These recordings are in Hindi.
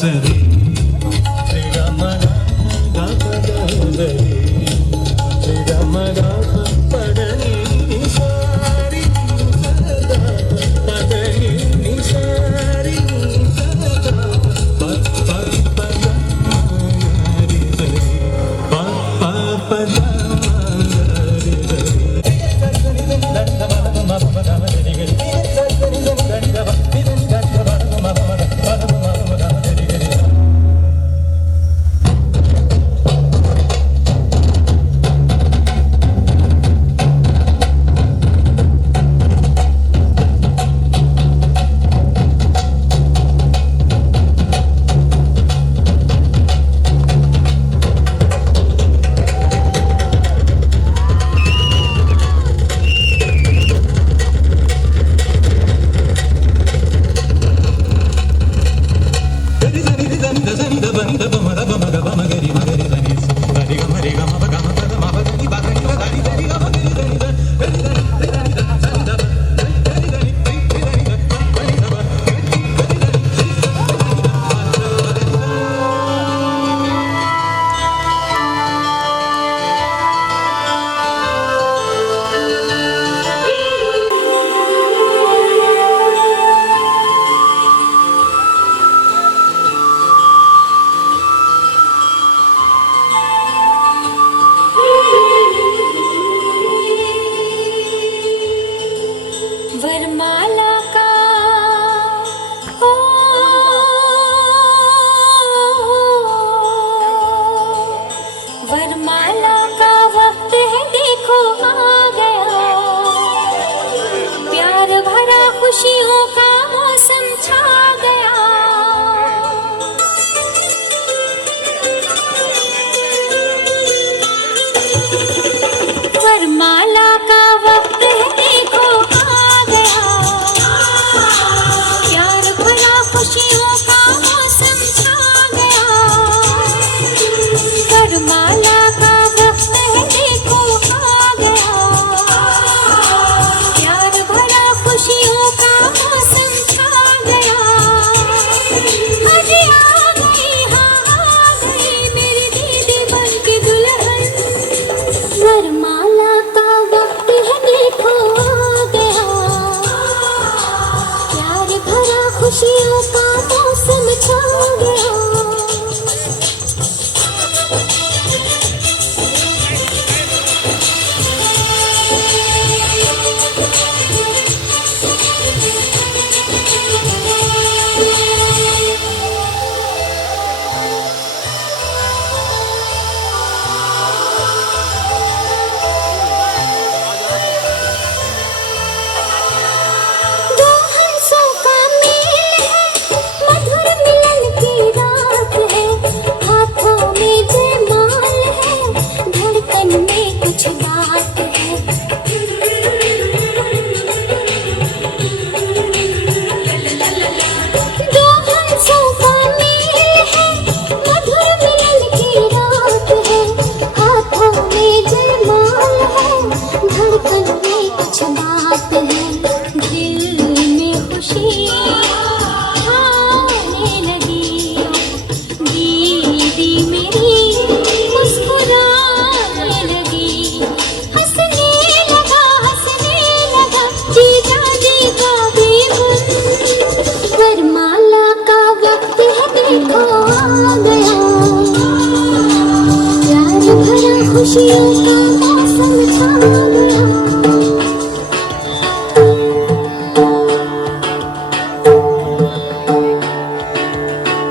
ಸರಿ ಶ್ರೀರಾಮ ಸರಿ ಶ್ರೀರಾಮ ಪಡನಿ ಸಾರಿ ಪದನಿ ಸಾರಿ वरमाला का हो वरमाला का वक्त है देखो आ गया प्यार भरा खुशियों का मौसम छा गया वरमाला का वक्त है देखो खुशियों का मौसम छा गया वरमाला का वक्त है देखो आ गया प्यार भरा खुशियों का मौसम छा गया आज आ गई हाँ आ गई मेरी दीदी बन के दुल्हन वरमाला का वक्त है देखो आ गया प्यार भरा खुशियों का मौसम छा गया खुशियों का मौसम छा गया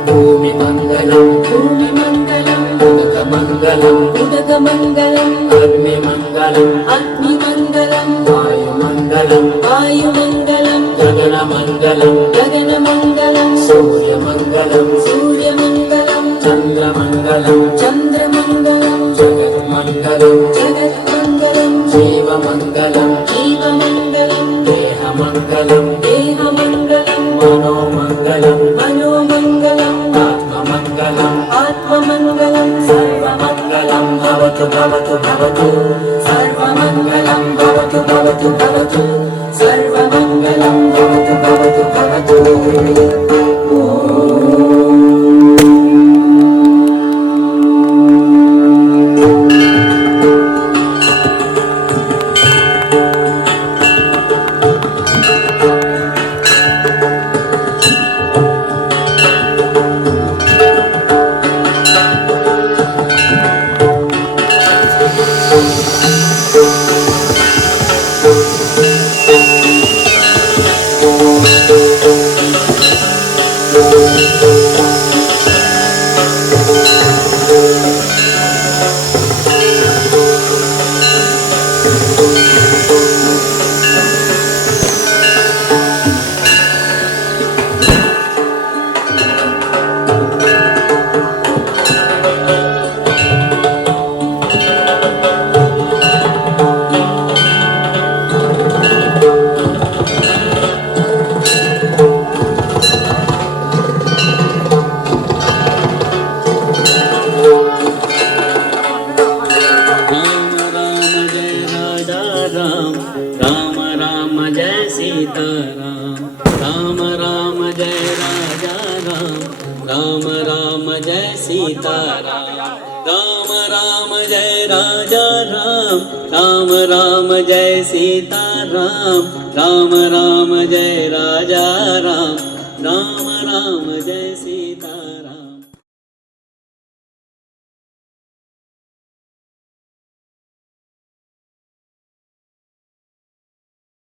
भूमि मंगलम उदक मंगलम अग्नि मंगलम वायु मंगलम गगन मंगलम सूर्य मंगलम चंद्र मंगलम जगत मंगलम जीव मंगलम देह मंगलम मनो मंगलम आत्म मंगलम सर्व मंगलम भवतु सर्व मंगलम भवतु सर्व मंगलम भवतु राजा राम राम राम जय सीता राम राम जय राजा राम राम जय सीता राम राम जय